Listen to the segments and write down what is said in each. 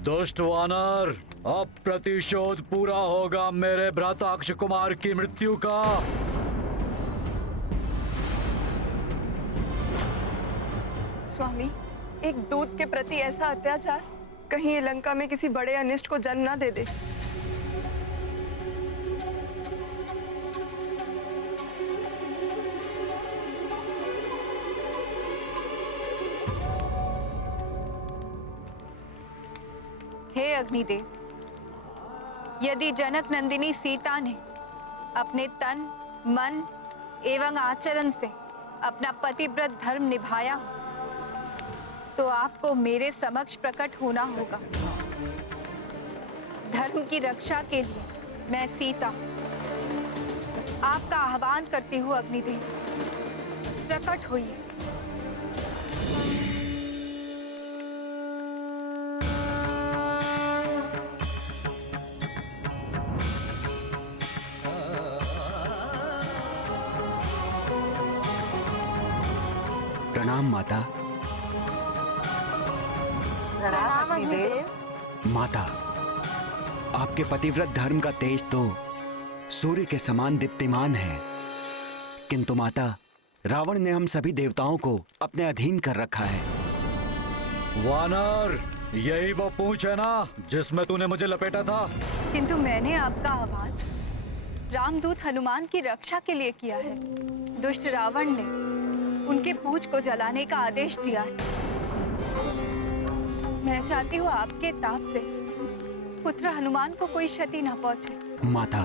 दुष्ट वानर, अब प्रतिशोध पूरा होगा मेरे भ्राता अक्ष कुमार की मृत्यु का। स्वामी, एक दूत के प्रति ऐसा अत्याचार कहीं ये लंका में किसी बड़े अनिष्ट को जन्म ना दे दे। हे अग्निदेव, यदि जनक नंदिनी सीता ने अपने तन, मन एवं आचरण से अपना पतिव्रत धर्म निभाया तो आपको मेरे समक्ष प्रकट होना होगा। धर्म की रक्षा के लिए मैं सीता आपका आह्वान करती हूँ। अग्निदेव, प्रकट होइए। प्रणाम माता। प्रणाम अग्निदेव। माता, आपके पतिव्रत धर्म का तेज तो सूर्य के समान दीप्तिमान है, किंतु माता, रावण ने हम सभी देवताओं को अपने अधीन कर रखा है। वानर, यही वो पूंछ है ना जिसमें तूने मुझे लपेटा था? किंतु मैंने आपका आह्वान रामदूत हनुमान की रक्षा के लिए किया है। दुष्ट रावण ने उनके पूंछ को जलाने का आदेश दिया है। मैं चाहती हूँ आपके ताप से पुत्र हनुमान को कोई क्षति न पहुंचे। माता,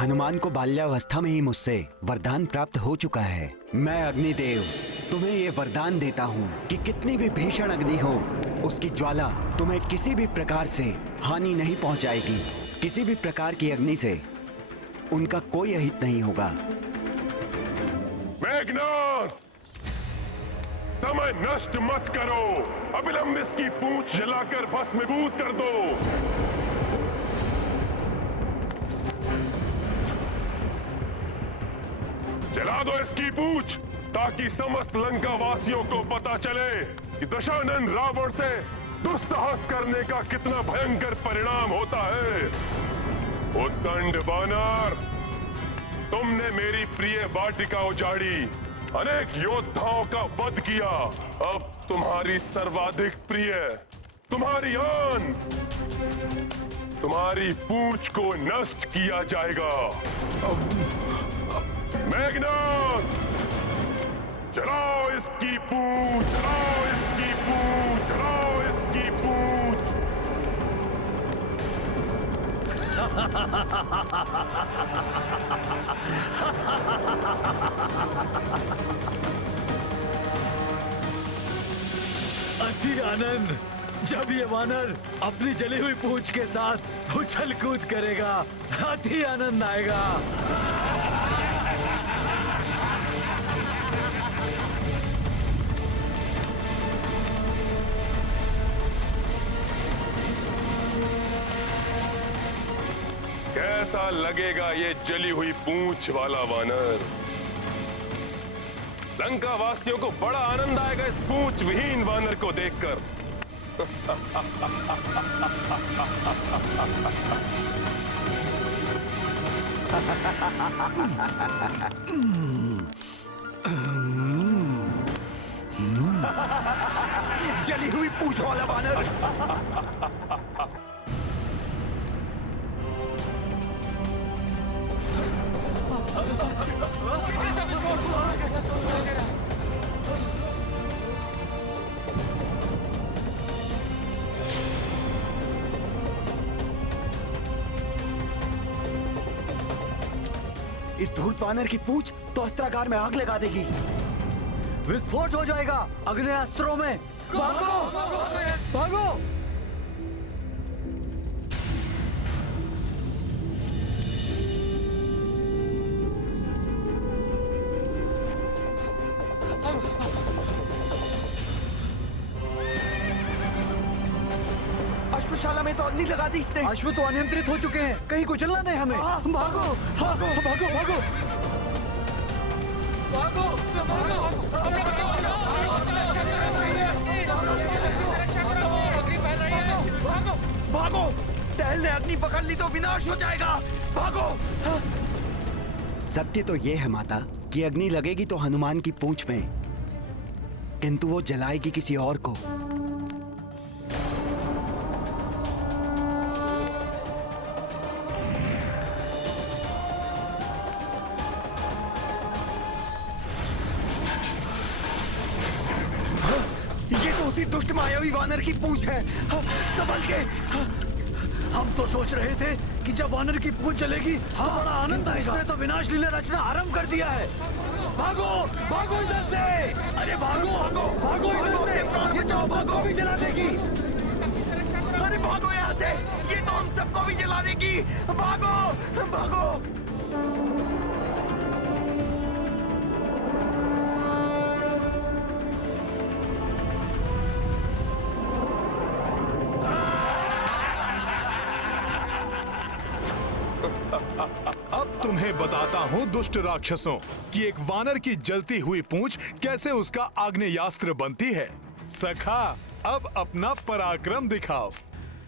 हनुमान को बाल्यावस्था में ही मुझसे वरदान प्राप्त हो चुका है। मैं अग्निदेव तुम्हें ये वरदान देता हूँ कि कितनी भी भीषण अग्नि हो, उसकी ज्वाला तुम्हें किसी भी प्रकार से हानि नहीं पहुंचाएगी। किसी भी प्रकार की अग्नि से उनका कोई अहित नहीं होगा। मेघनाद, समय नष्ट मत करो। अविलंब इसकी पूंछ जलाकर भस्मीभूत कर दो। जला दो इसकी पूंछ, ताकि समस्त लंका वासियों को पता चले कि दशानन रावण से दुस्साहस करने का कितना भयंकर परिणाम होता है। उद्दंड वानर, तुमने मेरी प्रिय वाटिका उजाड़ी, अनेक योद्धाओं का वध किया। अब तुम्हारी सर्वाधिक प्रिय, तुम्हारी आन, तुम्हारी पूंछ को नष्ट किया जाएगा। मेघनाद, जलाओ इसकी पूंछ, जलाओ इसकी पूंछ, जलाओ इसकी पूंछ। अति आनंद, जब ये वानर अपनी जली हुई पूंछ के साथ उछल कूद करेगा, अति आनंद आएगा। कैसा लगेगा ये जली हुई पूंछ वाला वानर? लंका वासियों को बड़ा आनंद आएगा इस पूंछ विहीन वानर को देखकर। जली हुई पूंछ वाला वानर। इस धूर्त वानर की पूंछ तो अस्त्रागार में आग लगा देगी। विस्फोट हो जाएगा अग्नेयास्त्रों में। भागो, भागो। अश्वशाला में तो अग्नि लगा दी इसने। अश्व तो अनियंत्रित हो चुके हैं, कहीं कुचल ना दे हमें। भागो, भागो, भागो, भागो, भागो, भागो। अग्नि पकड़ ली तो विनाश हो जाएगा। भागो। सत्य तो ये है माता कि अग्नि लगेगी तो हनुमान की पूंछ में, किंतु वो जलाएगी किसी और को। ये तो उसी दुष्ट मायावी वानर की पूंछ है। संभल के। हम तो सोच रहे थे कि जब वानर की पूंछ चलेगी तो बड़ा आनंद आएगा। इसने तो विनाश लीला रचना आरंभ कर दिया है। भागो भागो इधर से। अरे भागो भागो भागो इधर से। ये तो हम सबको भी जला देगी। अरे भागो यहाँ से, ये तो हम सबको भी जला देगी। भागो भागो। अब तुम्हें बताता हूँ दुष्ट राक्षसों कि एक वानर की जलती हुई पूंछ कैसे उसका आग्नेयास्त्र बनती है। सखा, अब अपना पराक्रम दिखाओ।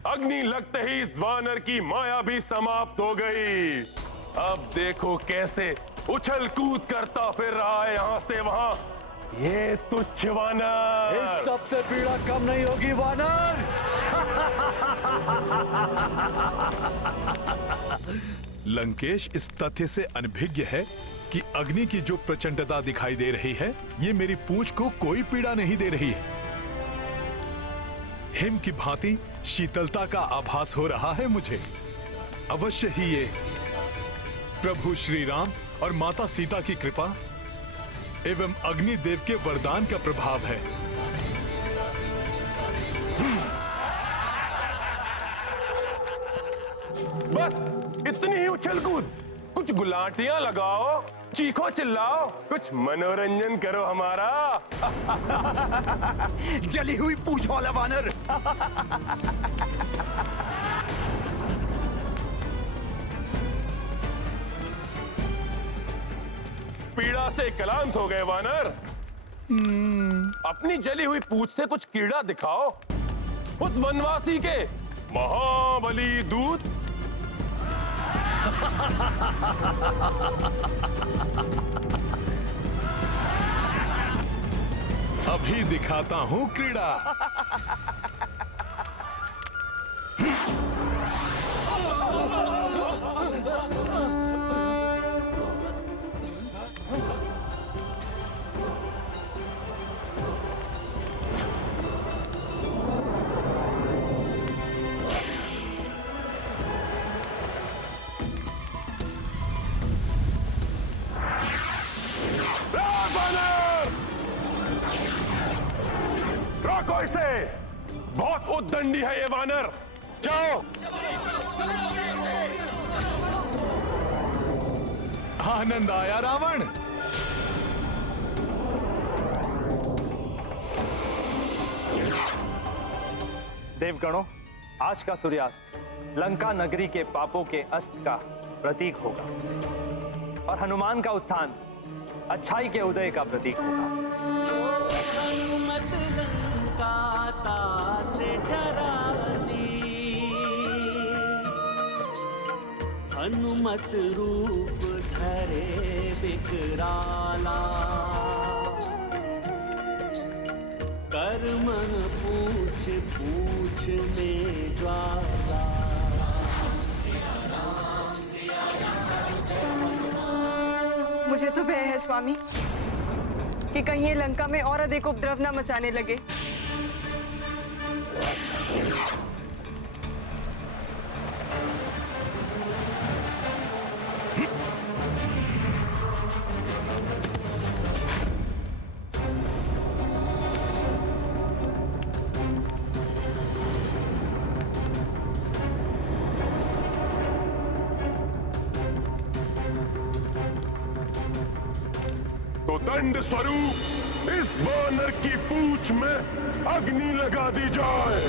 अग्नि लगते ही इस वानर की माया भी समाप्त हो गई। अब देखो कैसे उछल कूद करता फिर रहा है यहाँ से वहाँ। ये तुच्छ वानर। इस सबसे पीड़ा कम नहीं होगी वानर। लंकेश इस तथ्य से अनभिज्ञ है कि अग्नि की जो प्रचंडता दिखाई दे रही है, ये मेरी पूंछ को कोई पीड़ा नहीं दे रही है। हिम की भांति शीतलता का आभास हो रहा है मुझे। अवश्य ही ये प्रभु श्री राम और माता सीता की कृपा एवं अग्निदेव के वरदान का प्रभाव है। बस इतनी ही उछल कूद। कुछ गुलाटियां लगाओ, चीखो चिल्लाओ, कुछ मनोरंजन करो हमारा। जली हुई पूंछ वाला वानर। पीड़ा से क्लांत हो गए वानर। अपनी जली हुई पूंछ से कुछ कीड़ा दिखाओ उस वनवासी के महाबली दूत। अभी दिखाता हूँ क्रीड़ा। रोको इसे, बहुत उद्दंडी है ये वानर। जाओ। आनंद आया रावण। देवगणों, आज का सूर्यास्त लंका नगरी के पापों के अस्त का प्रतीक होगा और हनुमान का उत्थान अच्छाई के उदय का प्रतीक होगा। हनुमत लंका तासे जराती, हनुमत रूप धरे विकराला, कर मन पूछ पूछ में ज्वाला। मुझे तो भय है स्वामी कि कहीं ये लंका में और अधिक उपद्रव न मचाने लगे। तो दंड स्वरूप इस वानर की पूंछ में अग्नि लगा दी जाए।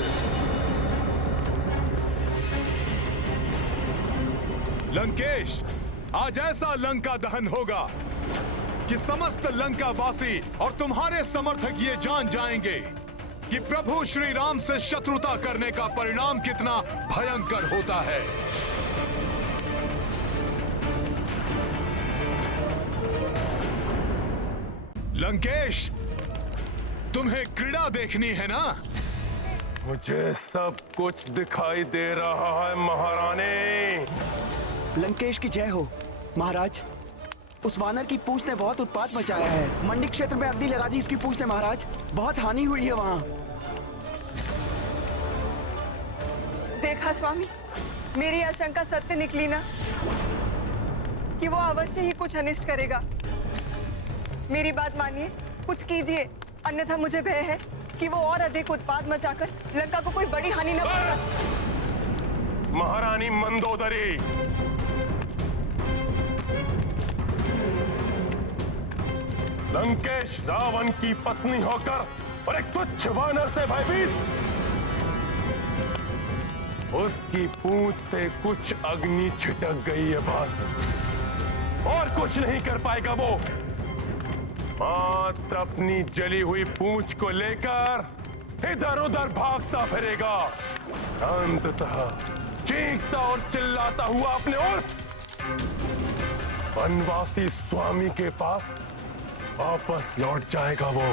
लंकेश, आज ऐसा लंका दहन होगा कि समस्त लंका वासी और तुम्हारे समर्थक ये जान जाएंगे कि प्रभु श्री राम से शत्रुता करने का परिणाम कितना भयंकर होता है। लंकेश, तुम्हें क्रीड़ा देखनी है ना? मुझे सब कुछ दिखाई दे रहा है महारानी। लंकेश की जय हो महाराज। उस वानर की पूंछ ने बहुत उत्पात मचाया है। मंडी क्षेत्र में अग्नि लगा दी इसकी पूंछ ने महाराज। बहुत हानि हुई है वहाँ। देखा स्वामी, मेरी आशंका सत्य निकली ना कि वो अवश्य ही कुछ अनिष्ट करेगा। मेरी बात मानिए, कुछ कीजिए, अन्यथा मुझे भय है कि वो और अधिक उत्पात मचाकर लंका को कोई बड़ी हानि न पहुंचा। महारानी मंदोदरी, लंकेश रावण की पत्नी होकर और एक तुच्छ वानर से भयभीत, उसकी पूंछ से कुछ अग्नि छिटक गई है बस, और कुछ नहीं कर पाएगा वो। मात्र अपनी जली हुई पूंछ को लेकर इधर उधर भागता फिरेगा, अंततः चीखता और चिल्लाता हुआ अपने उस वनवासी स्वामी के पास वापस लौट जाएगा वो।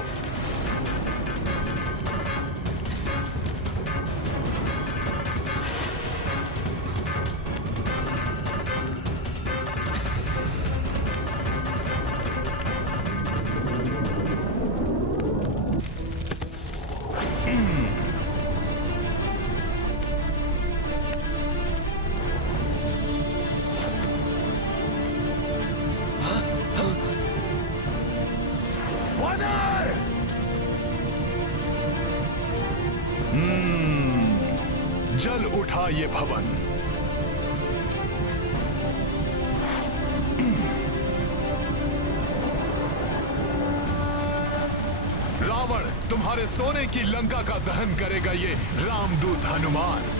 जल उठा ये भवन। रावण तुम्हारे सोने की लंका का दहन करेगा ये रामदूत हनुमान।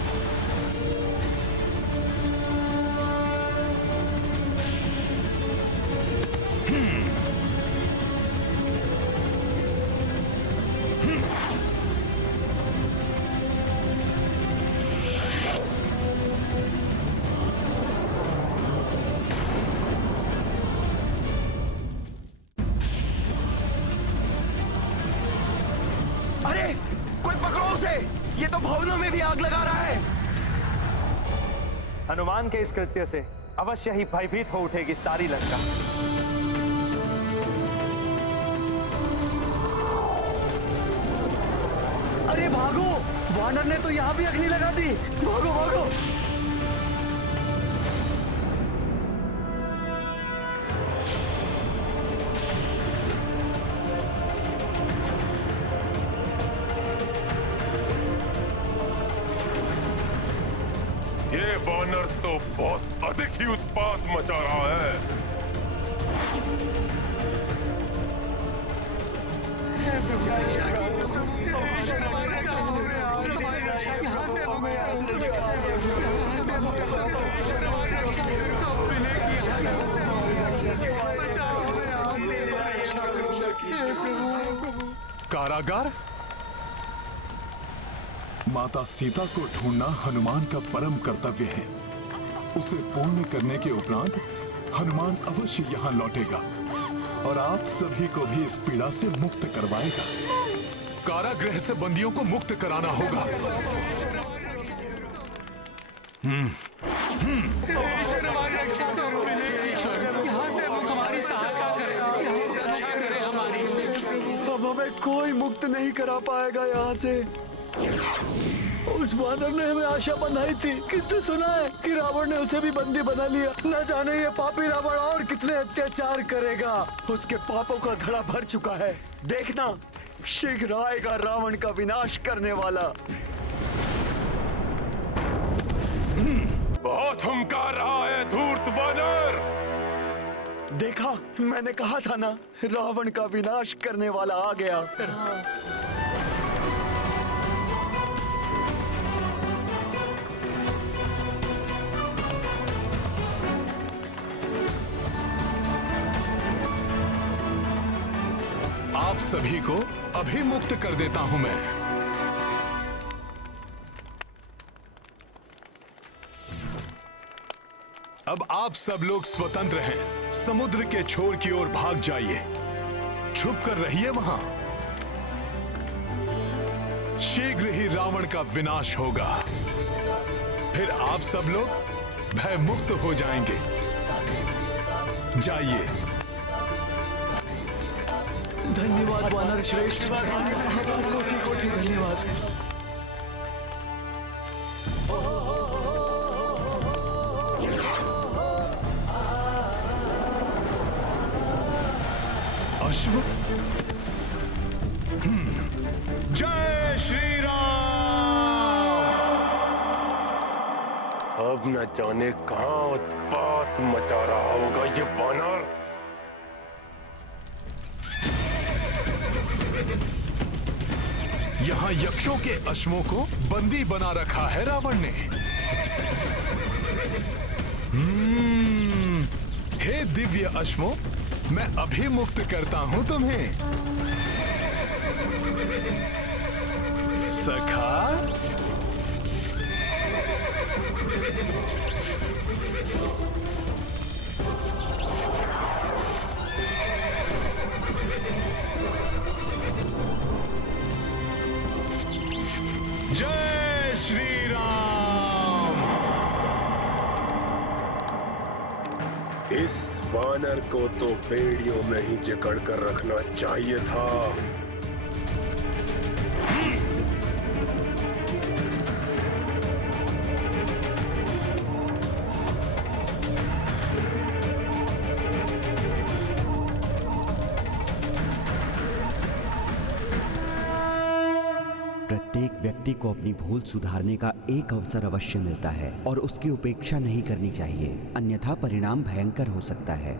अरे कोई पकड़ो उसे, ये तो भवनों में भी आग लगा रहा है। हनुमान के इस कृत्य से अवश्य ही भयभीत हो उठेगी सारी लंका। अरे भागो, वानर ने तो यहाँ भी अग्नि लगा दी। भागो भागो। ये वानर तो बहुत अधिक ही उत्पात मचा रहा है। कारागार? माता सीता को ढूंढना हनुमान का परम कर्तव्य है। उसे पूर्ण करने के उपरांत हनुमान अवश्य यहाँ लौटेगा और आप सभी को भी इस पीड़ा से मुक्त करवाएगा। कारागृह से बंदियों को मुक्त कराना होगा। अब हमें कोई मुक्त नहीं करा पाएगा यहाँ से। उस वानर ने हमें आशा बंधाई थी, किंतु सुना है कि रावण ने उसे भी बंदी बना लिया। न जाने ये पापी रावण और कितने अत्याचार करेगा। उसके पापों का घड़ा भर चुका है। देखना, शीघ्र आएगा रावण का विनाश करने वाला। बहुत हुंकार रहा है धूर्त वानर। देखा, मैंने कहा था ना, रावण का विनाश करने वाला आ गया। आप सभी को अभी मुक्त कर देता हूं मैं। अब आप सब लोग स्वतंत्र हैं। समुद्र के छोर की ओर भाग जाइए, छुप कर रहिए वहां। शीघ्र ही रावण का विनाश होगा, फिर आप सब लोग भय मुक्त हो जाएंगे। जाइए। धन्यवाद वानर श्रेष्ठ, कोटि कोटि धन्यवाद। अश्व। जय श्री राम। अब न जाने कहां उत्पात मचा रहा होगा ये वानर। यहाँ यक्षों के अश्वों को बंदी बना रखा है रावण ने। हे दिव्य अश्वों, मैं अभी मुक्त करता हूं तुम्हें। सखा, जय श्री राम। इस वानर को तो बेड़ियों में ही जकड़ कर रखना चाहिए था। प्रत्येक व्यक्ति को अपनी भूल सुधारने का एक अवसर अवश्य मिलता है और उसकी उपेक्षा नहीं करनी चाहिए, अन्यथा परिणाम भयंकर हो सकता है।